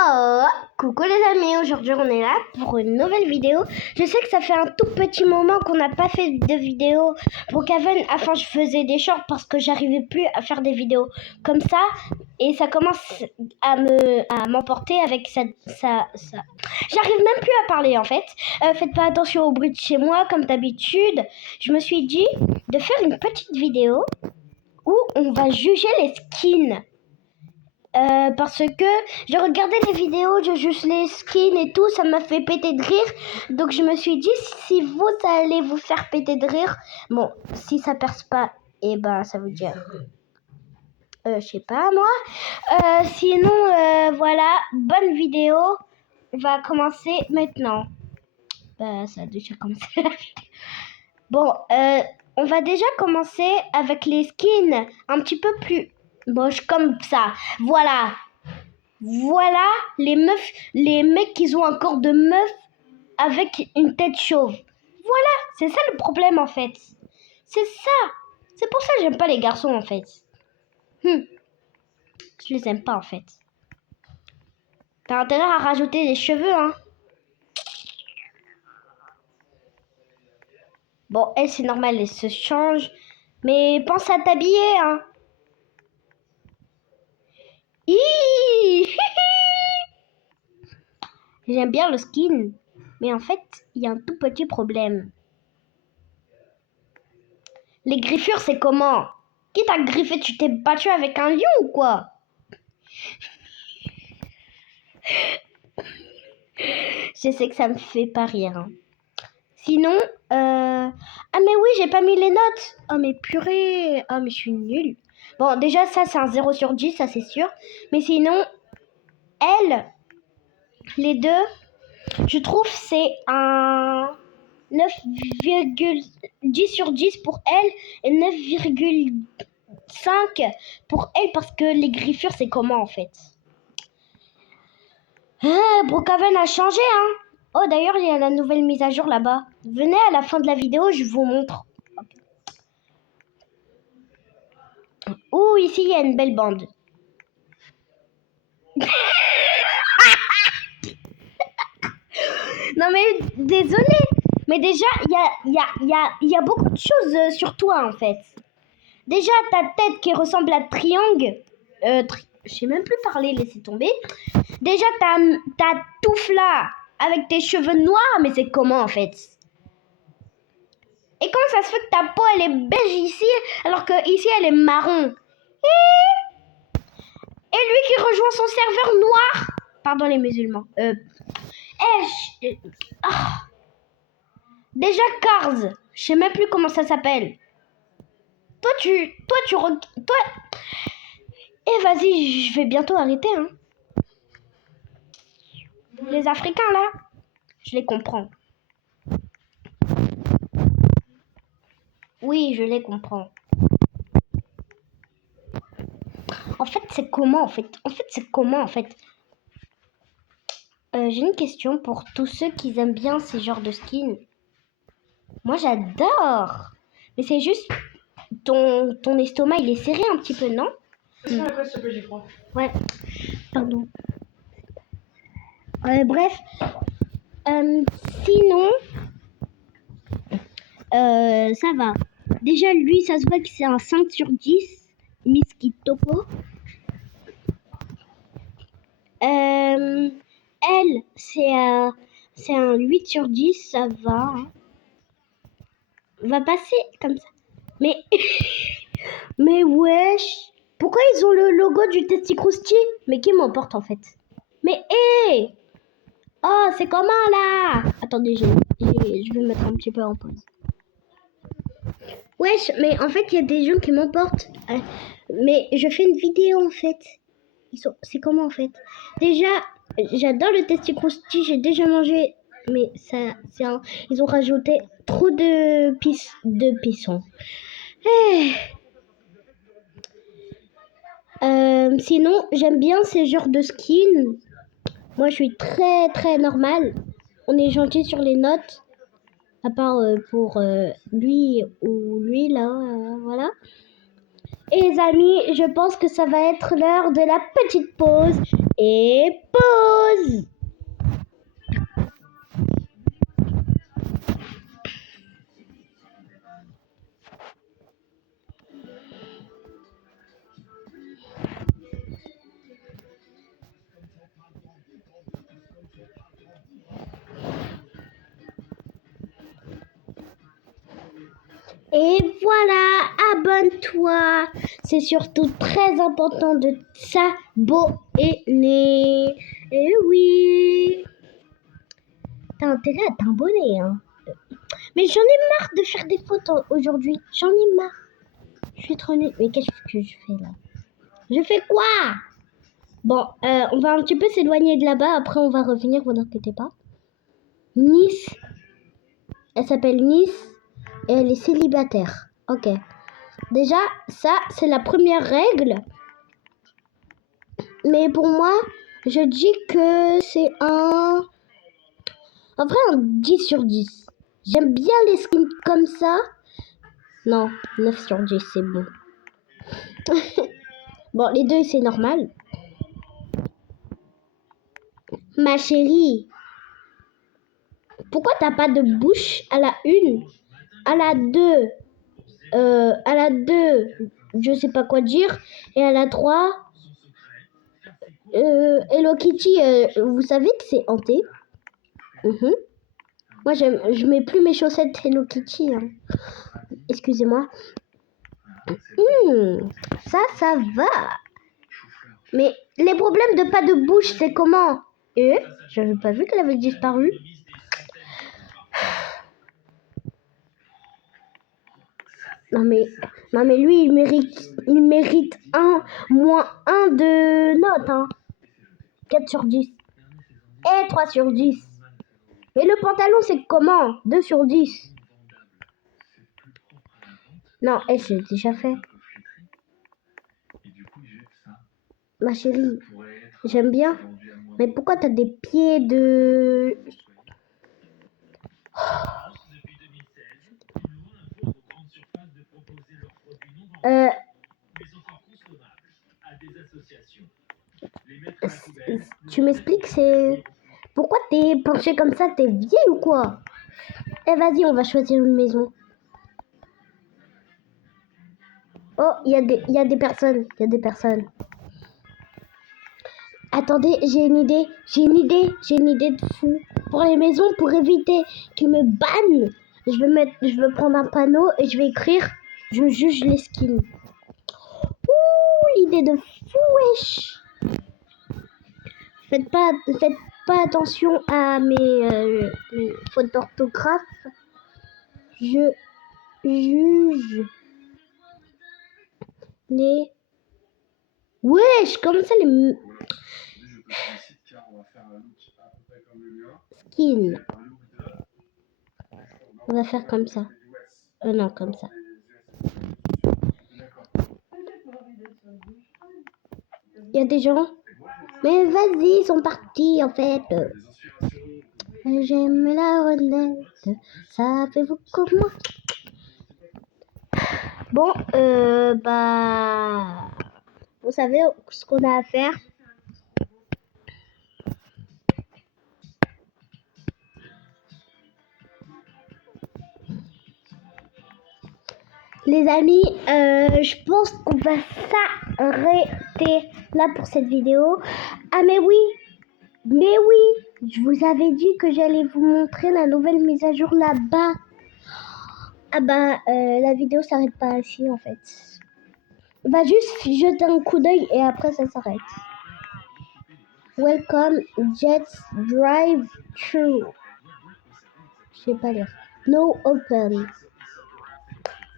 Oh, coucou les amis, aujourd'hui on est là pour une nouvelle vidéo. Je sais que ça fait un tout petit moment qu'on n'a pas fait de vidéo pour Kevin. Enfin, je faisais des shorts parce que j'arrivais plus à faire des vidéos comme ça. Et ça commence à m'emporter avec ça. J'arrive même plus à parler en fait. Faites pas attention au bruit de chez moi comme d'habitude. Je me suis dit de faire une petite vidéo où on va juger les skins. Parce que j'ai regardé les vidéos, je juge les skins et tout, ça m'a fait péter de rire. Donc je me suis dit, si vous allez vous faire péter de rire, bon, si ça perce pas, et ben ça veut dire, je sais pas moi. Sinon, voilà, bonne vidéo. On va commencer maintenant. Ça a déjà commencé la vidéo. Bon, on va déjà commencer avec les skins un petit peu plus moches comme ça. Voilà. Voilà les meufs, les mecs qui ont un corps de meuf avec une tête chauve. Voilà, c'est ça le problème en fait. C'est ça. C'est pour ça que j'aime pas les garçons en fait. Je les aime pas en fait. T'as intérêt à rajouter des cheveux, hein. Bon, elle c'est normal, elle se change. Mais pense à t'habiller, hein. J'aime bien le skin. Mais en fait, il y a un tout petit problème. Les griffures, c'est comment? Qui t'a griffé? Tu t'es battu avec un lion ou quoi? Je sais que ça me fait pas rire. Hein. Sinon, ah mais oui, j'ai pas mis les notes. Oh mais purée. Oh mais je suis nulle. Bon, déjà ça c'est un 0 sur 10, ça c'est sûr. Mais sinon, elle, les deux, je trouve c'est un 9,10 sur 10 pour elle et 9,5 pour elle parce que les griffures c'est comment en fait? Brookhaven a changé, hein. Oh, d'ailleurs, il y a la nouvelle mise à jour là-bas. Venez à la fin de la vidéo, je vous montre. Ouh, ici, il y a une belle bande. Non, mais désolé. Mais déjà, il y a beaucoup de choses sur toi, en fait. Déjà, ta tête qui ressemble à triangle. Je sais même plus parler, laissez tomber. Déjà, ta touffe là, avec tes cheveux noirs, mais c'est comment, en fait? Et comment ça se fait que ta peau, elle est beige ici, alors que ici, elle est marron? Et lui qui rejoint son serveur noir. Pardon les musulmans. Déjà Cars. Je sais même plus comment ça s'appelle. Toi. Eh vas-y, je vais bientôt arrêter. Hein. Les Africains là, je les comprends. Oui, je les comprends. En fait, c'est comment en fait? J'ai une question pour tous ceux qui aiment bien ces genres de skins. Moi, j'adore. Mais c'est juste ton estomac, il est serré un petit peu, non? Après, s'il te plaît, j'ai froid. Ouais. Pardon. Bref. Sinon, ça va. Déjà, lui, ça se voit que c'est un 5 sur 10. Miski Topo. Elle, c'est un 8 sur 10. Ça va. Hein. Va passer comme ça. Mais, mais wesh. Pourquoi ils ont le logo du Testicrousti? Mais qui m'emporte en fait? Mais hé! Oh, c'est comment là? Attendez, je vais me mettre un petit peu en pause. Wesh, mais en fait, il y a des gens qui m'emportent. Mais je fais une vidéo en fait. C'est comment en fait? Déjà, j'adore le testicrousti, j'ai déjà mangé. Mais ça, ils ont rajouté trop de pissons. Sinon, j'aime bien ces genres de skins. Moi, je suis très très normale. On est gentil sur les notes. À part pour lui ou lui, là, voilà. Et les amis, je pense que ça va être l'heure de la petite pause. Et pause! Et voilà, abonne-toi. C'est surtout très important de s'abonner. Et oui. T'as intérêt à t'abonner, hein. Mais j'en ai marre de faire des photos aujourd'hui. J'en ai marre. Je suis trop nulle. Mais qu'est-ce que je fais là? Je fais quoi? Bon, on va un petit peu s'éloigner de là-bas. Après, on va revenir, vous inquiétez pas. Nice. Elle s'appelle Nice. Et elle est célibataire. Ok. Déjà, ça, c'est la première règle. Mais pour moi, je dis que c'est en vrai, un 10 sur 10. J'aime bien les skins comme ça. Non, 9 sur 10, c'est bon. Bon, les deux, c'est normal. Ma chérie, pourquoi t'as pas de bouche à la 1, à la 2, à la 2, je sais pas quoi dire, et à la 3, Hello Kitty, vous savez que c'est hanté. Moi, je mets plus mes chaussettes Hello Kitty. Hein. Excusez-moi. Ça va. Mais les problèmes de pas de bouche, c'est comment? J'avais pas vu qu'elle avait disparu. Non mais lui, il mérite moins 1 de note. Hein. 4 sur 10. Et 3 sur 10. Mais le pantalon, c'est comment? 2 sur 10. Non, elle, c'est déjà fait. Ma chérie, j'aime bien. Mais pourquoi t'as des pieds de... Tu m'expliques, c'est... Pourquoi t'es penché comme ça? T'es vieille ou quoi? Eh, vas-y, on va choisir une maison. Oh, il y a des personnes. Il y a des personnes. Attendez, j'ai une idée de fou. Pour les maisons, pour éviter qu'ils me bannent, je vais prendre un panneau et je vais écrire « Je juge les skins ». Ouh, l'idée de fou, wesh. Faites pas attention à mes fautes d'orthographe. Je juge les... Wesh, comment ça les... Skins. On va faire comme ça. Non, comme ça. Il y a des gens. Mais vas-y, ils sont partis en fait. J'aime la relève. Ça fait vous comme moi. Bon, bah... Vous savez ce qu'on a à faire. Les amis, je pense qu'on va s'arrêter là pour cette vidéo. Ah mais oui, je vous avais dit que j'allais vous montrer la nouvelle mise à jour là-bas. Ah bah, la vidéo s'arrête pas ici en fait. On va juste jeter un coup d'œil et après ça s'arrête. Welcome Jets Drive Through. Je sais pas lire. No open.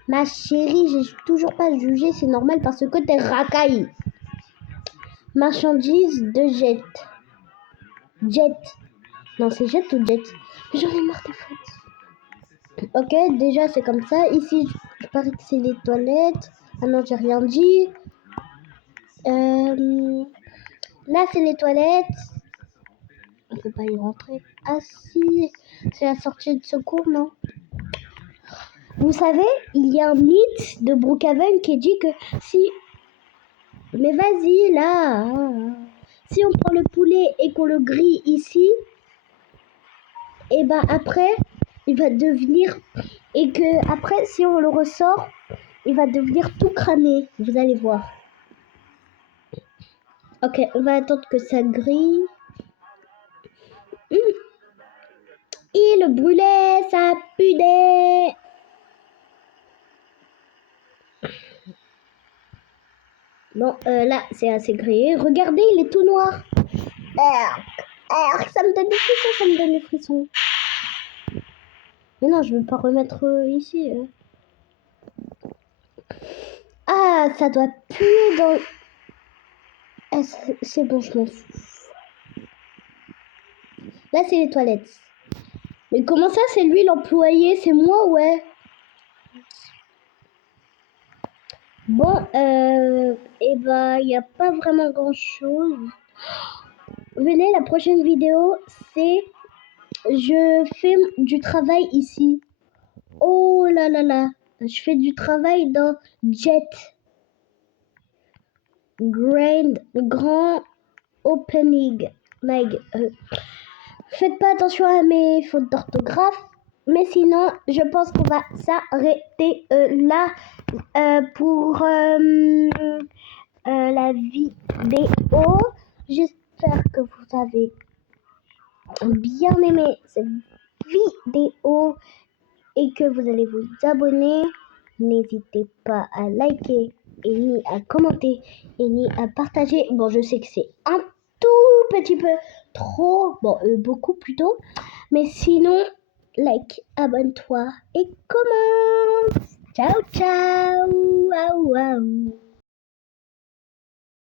Ma chérie, j'ai toujours pas jugé, c'est normal parce que t'es racaille. Marchandises de jet. Jet. Non, c'est jet ou jet? J'en ai marre des fautes. Ok, déjà c'est comme ça. Ici, je parie que c'est les toilettes. Ah non, j'ai rien dit. Là, c'est les toilettes. On peut pas y rentrer. Ah si, c'est la sortie de secours, non? Vous savez, il y a un mythe de Brookhaven qui dit que si... Mais vas-y, là. Si on prend le poulet et qu'on le grille ici, et ben après, il va devenir... Et que après, si on le ressort, il va devenir tout cramé. Vous allez voir. Ok, on va attendre que ça grille. Et le brûlait, ça pudait. Bon, là, c'est assez gris. Regardez, il est tout noir. Ça me donne des frissons, ça me donne des frissons. Mais non, je ne veux pas remettre ici. Ah, ça doit puer dans... Ah, c'est bon, je m'en fous. Là, c'est les toilettes. Mais comment ça, c'est lui l'employé? C'est moi, ouais. Bon, et ben, il n'y a pas vraiment grand-chose. Venez, la prochaine vidéo, c'est... Je fais du travail ici. Oh là là là. Je fais du travail dans Jet. Grand opening. Faites pas attention à mes fautes d'orthographe. Mais sinon, je pense qu'on va s'arrêter là pour la vidéo. J'espère que vous avez bien aimé cette vidéo et que vous allez vous abonner. N'hésitez pas à liker et ni à commenter et ni à partager. Bon, je sais que c'est un tout petit peu trop, bon, beaucoup plutôt, mais sinon, like, abonne-toi et commente. Ciao, ciao. Waouh, waouh.